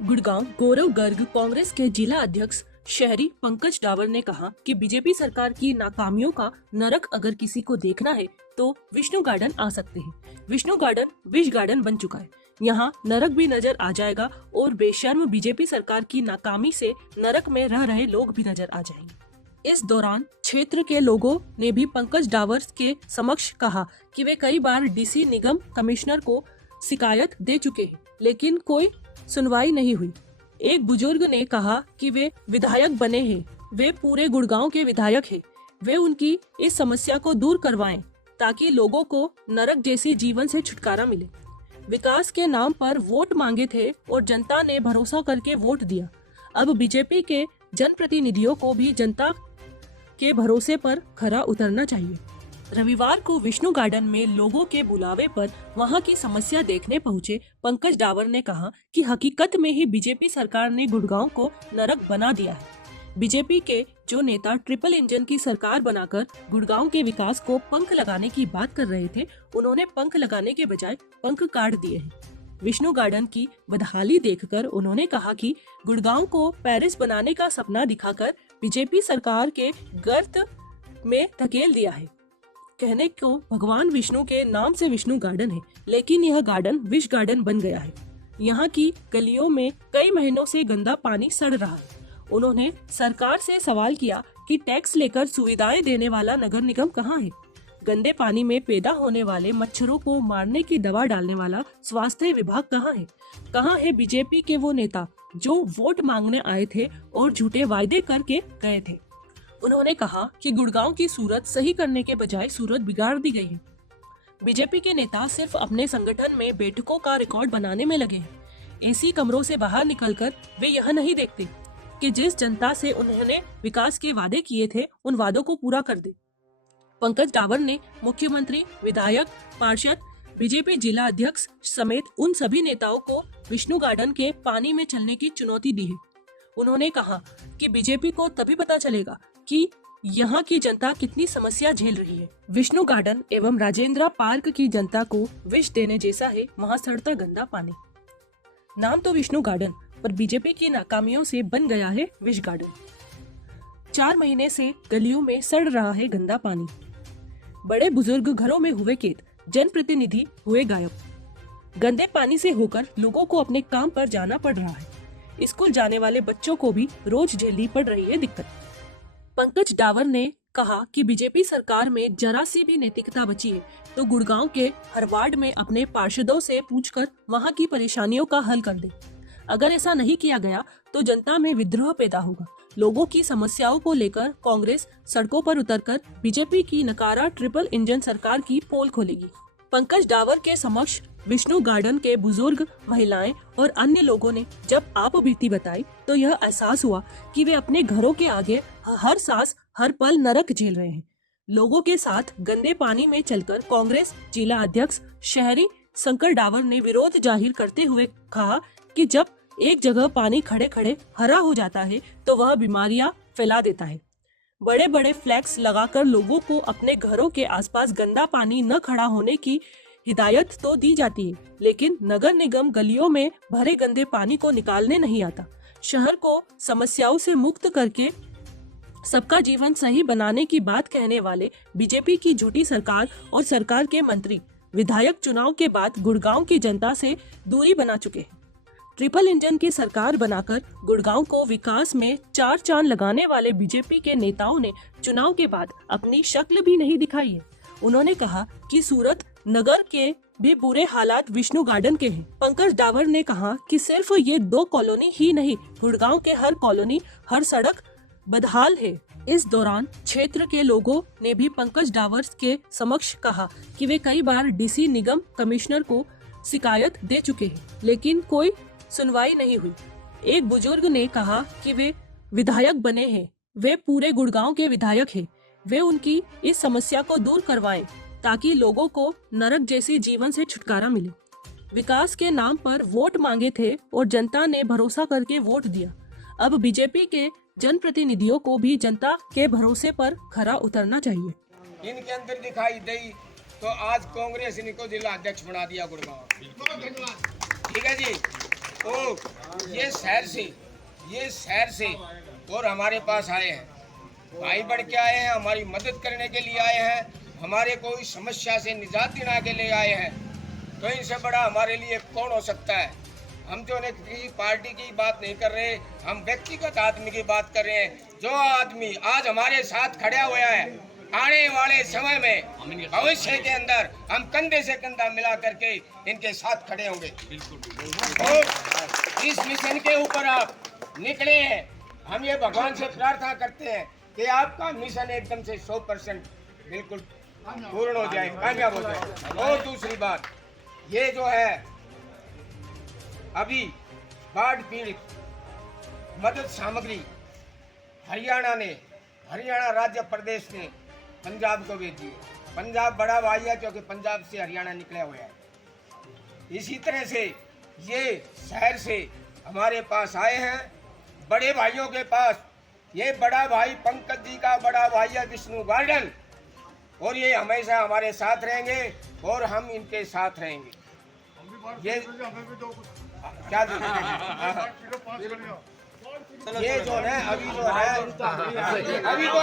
गुड़गांव गौरव गर्ग कांग्रेस के जिला अध्यक्ष शहरी पंकज डावर ने कहा कि बीजेपी सरकार की नाकामियों का नरक अगर किसी को देखना है तो विष्णु गार्डन आ सकते हैं। विष्णु गार्डन विश गार्डन बन चुका है। यहाँ नरक भी नजर आ जाएगा और बेशर्म बीजेपी सरकार की नाकामी से नरक में रह रहे लोग भी नजर आ जाएंगे। इस दौरान क्षेत्र के लोगों ने भी पंकज डावर के समक्ष कहा कि वे कई बार डीसी निगम कमिश्नर को शिकायत दे चुके हैं, लेकिन कोई सुनवाई नहीं हुई। एक बुजुर्ग ने कहा कि वे विधायक बने हैं, वे पूरे गुड़गांव के विधायक हैं, वे उनकी इस समस्या को दूर करवाएं ताकि लोगों को नरक जैसी जीवन से छुटकारा मिले। विकास के नाम पर वोट मांगे थे और जनता ने भरोसा करके वोट दिया। अब बीजेपी के जनप्रतिनिधियों को भी जनता के भरोसे पर खरा उतरना चाहिए। रविवार को विष्णु गार्डन में लोगों के बुलावे पर वहां की समस्या देखने पहुंचे पंकज डावर ने कहा कि हकीकत में ही बीजेपी सरकार ने गुड़गांव को नरक बना दिया है। बीजेपी के जो नेता ट्रिपल इंजन की सरकार बनाकर गुड़गांव के विकास को पंख लगाने की बात कर रहे थे, उन्होंने पंख लगाने के बजाय पंख काट दिए हैं। विष्णु गार्डन की बदहाली देखकर उन्होंने कहा कि गुड़गांव को पेरिस बनाने का सपना दिखाकर बीजेपी सरकार के गर्त में धकेल दिया है। कहने को भगवान विष्णु के नाम से विष्णु गार्डन है, लेकिन यह गार्डन विष गार्डन बन गया है। यहाँ की गलियों में कई महीनों से गंदा पानी सड़ रहा है। उन्होंने सरकार से सवाल किया कि टैक्स लेकर सुविधाएं देने वाला नगर निगम कहाँ है? गंदे पानी में पैदा होने वाले मच्छरों को मारने की दवा डालने वाला स्वास्थ्य विभाग कहाँ है? कहाँ है बीजेपी के वो नेता जो वोट मांगने आए थे और झूठे वायदे करके गए थे? उन्होंने कहा कि गुड़गांव की सूरत सही करने के बजाय सूरत बिगाड़ दी गई है। बीजेपी के नेता सिर्फ अपने संगठन में बैठकों का रिकॉर्ड बनाने में लगे हैं। एसी कमरों से बाहर निकलकर वे यह नहीं देखते कि जिस जनता से उन्होंने विकास के वादे किए थे उन वादों को पूरा कर दे। पंकज डावर ने मुख्यमंत्री, विधायक, पार्षद, बीजेपी जिला अध्यक्ष समेत उन सभी नेताओं को विष्णु गार्डन के पानी में चलने की चुनौती दी है। उन्होंने कहा कि बीजेपी को तभी पता चलेगा कि यहाँ की जनता कितनी समस्या झेल रही है। विष्णु गार्डन एवं राजेंद्रा पार्क की जनता को विष देने जैसा है वहाँ सड़ता गंदा पानी। नाम तो विष्णु गार्डन, पर बीजेपी की नाकामियों से बन गया है विष गार्डन। 4 महीने से गलियों में सड़ रहा है गंदा पानी। बड़े बुजुर्ग घरों में हुए कैद, जनप्रतिनिधि हुए गायब। गंदे पानी से होकर लोगों को अपने काम पर जाना पड़ रहा है। स्कूल जाने वाले बच्चों को भी रोज झेलनी पड़ रही है दिक्कत। पंकज डावर ने कहा कि बीजेपी सरकार में जरा सी भी नैतिकता बची है तो गुड़गांव के हर वार्ड में अपने पार्षदों से पूछकर वहां की परेशानियों का हल कर दे। अगर ऐसा नहीं किया गया तो जनता में विद्रोह पैदा होगा। लोगों की समस्याओं को लेकर कांग्रेस सड़कों पर उतरकर बीजेपी की नकारा ट्रिपल इंजन सरकार की पोल खोलेगी। पंकज डावर के समक्ष विष्णु गार्डन के बुजुर्ग, महिलाएं और अन्य लोगों ने जब आप बीती बताई तो यह एहसास हुआ कि वे अपने घरों के आगे हर सांस हर पल नरक झेल रहे हैं। लोगों के साथ गंदे पानी में चलकर कांग्रेस जिला अध्यक्ष शहरी शंकर डावर ने विरोध जाहिर करते हुए कहा कि जब एक जगह पानी खड़े खड़े हरा हो जाता है तो वह बीमारियां फैला देता है। बड़े बड़े फ्लैक्स लगाकर लोगों को अपने घरों के आसपास गंदा पानी न खड़ा होने की हिदायत तो दी जाती है, लेकिन नगर निगम गलियों में भरे गंदे पानी को निकालने नहीं आता। शहर को समस्याओं से मुक्त करके सबका जीवन सही बनाने की बात कहने वाले बीजेपी की झूठी सरकार और सरकार के मंत्री, विधायक चुनाव के बाद गुड़गांव की जनता से दूरी बना चुके हैं। ट्रिपल इंजन की सरकार बनाकर गुड़गांव को विकास में 4 चांद लगाने वाले बीजेपी के नेताओं ने चुनाव के बाद अपनी शक्ल भी नहीं दिखाई है। उन्होंने कहा कि सूरत नगर के भी बुरे हालात विष्णु गार्डन के हैं। पंकज डावर ने कहा कि सिर्फ ये 2 कॉलोनी ही नहीं, गुड़गांव के हर कॉलोनी, हर सड़क बदहाल है। इस दौरान क्षेत्र के लोगों ने भी पंकज डावर के समक्ष कहा कि वे कई बार डीसी निगम कमिश्नर को शिकायत दे चुके हैं, लेकिन कोई सुनवाई नहीं हुई। एक बुजुर्ग ने कहा कि वे विधायक बने हैं, वे पूरे गुड़गांव के विधायक हैं, वे उनकी इस समस्या को दूर करवाएं ताकि लोगों को नरक जैसी जीवन से छुटकारा मिले। विकास के नाम पर वोट मांगे थे और जनता ने भरोसा करके वोट दिया। अब बीजेपी के जनप्रतिनिधियों को भी जनता के भरोसे पर खरा उतरना चाहिए। इनके अंदर दिखाई दी तो आज कांग्रेस इनको जिला अध्यक्ष बना दिया गुड़गांव। ठीक है जी। तो ये शहर से और हमारे पास आए हैं, भाई बढ़ के आए हैं, हमारी मदद करने के लिए आए हैं, हमारे कोई समस्या से निजात दिलाने के लिए आए हैं। तो इनसे बड़ा हमारे लिए कौन हो सकता है। हम जो ने किसी पार्टी की बात नहीं कर रहे, हम व्यक्तिगत आदमी की बात कर रहे हैं। जो आदमी आज हमारे साथ खड़ा हुआ है, आने वाले समय में भविष्य के अंदर हम कंधे से कंधा मिला करके इनके साथ खड़े होंगे। और इस मिशन के ऊपर आप निकले हैं, हम ये भगवान से प्रार्थना करते हैं कि आपका मिशन एकदम से 100% बिल्कुल पूर्ण हो जाए, कामयाब हो जाए। और दूसरी बात, ये जो है अभी बाढ़ पीड़ित मदद सामग्री हरियाणा राज्य प्रदेश ने पंजाब को भेजी है। पंजाब बड़ा भाई है क्योंकि पंजाब से हरियाणा निकला हुआ है। इसी तरह से ये शहर से हमारे पास आए हैं, बड़े भाइयों के पास। ये बड़ा भाई पंकज जी का बड़ा भाई है विष्णु गार्डन, और ये हमेशा हमारे साथ रहेंगे और हम इनके साथ रहेंगे। ये क्या ये जो है अभी जो है अभी तो